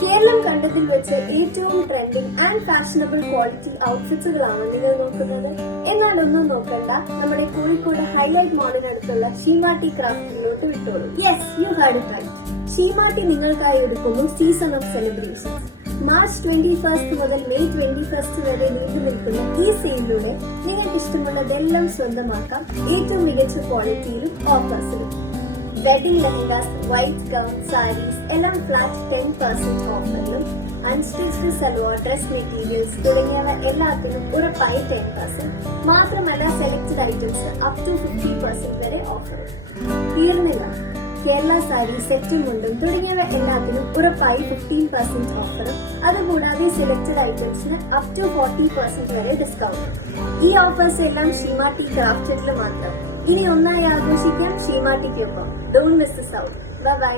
കേരളം കണ്ടതിൽ വെച്ച് ഏറ്റവും ട്രെൻഡിങ് ആൻഡ് ഫാഷനബിൾ ക്വാളിറ്റി ഔട്ട്ഫിറ്റ്സുകളാണ് നിങ്ങൾ നോക്കുന്നത്. എന്നാൽ ഒന്നും നോക്കണ്ട, നമ്മുടെ കോഴിക്കോട് ഹൈലൈറ്റ് മോളിനടുത്തുള്ള ഷീമാട്ടി ക്രാഫ്റ്റിലോട്ട് വിട്ടോളൂ. Yes, you had it right. Seematti നിങ്ങൾക്കായി ഒരുക്കുന്നു സീസൺ ഓഫ് സെലിബ്രേഷൻസ്. മാർച്ച് 21 മുതൽ മെയ് 21 വരെ നീണ്ടു നിൽക്കുന്ന ഈ സെയിലിലൂടെ നിങ്ങൾക്ക് ഇഷ്ടമുള്ളതെല്ലാം സ്വന്തമാക്കാം, ഏറ്റവും മികച്ച ക്വാളിറ്റിയിലും ഓഫേഴ്സിലും. Wedding lehengas, white gown, saris എല്ലാം ഫ്ലാറ്റ് 10% ഓഫറിലും, അൺസ്റ്റിച്ച്ഡ് സൽവാർ, ഡ്രസ് മെറ്റീരിയൽസ് തുടങ്ങിയവ എല്ലാത്തിനും ഉറപ്പായി 10%. മാത്രമല്ല സെലക്ടഡ് ഐറ്റംസ് അപ് ടു 50% വരെ ഓഫറും. തീർന്നില്ല, കേരള സാരി, സെറ്റും മുണ്ടും തുടങ്ങിയവ എല്ലാത്തിനും ഉറപ്പായി 15% ഓഫറും. അതുകൂടാതെ സെലക്ടഡ് ഐറ്റംസിന് അപ് ടു 40% വരെ ഡിസ്കൗണ്ട്. ഈ ഓഫേഴ്സ് എല്ലാം ഷീമാട്ടി ക്രാഫ്റ്റഡിൽ മാത്രം. ഇനി ഒന്നായി ആഘോഷിക്കാം ഷീമാട്ടിക്കൊപ്പം. Don't miss this out. Bye by.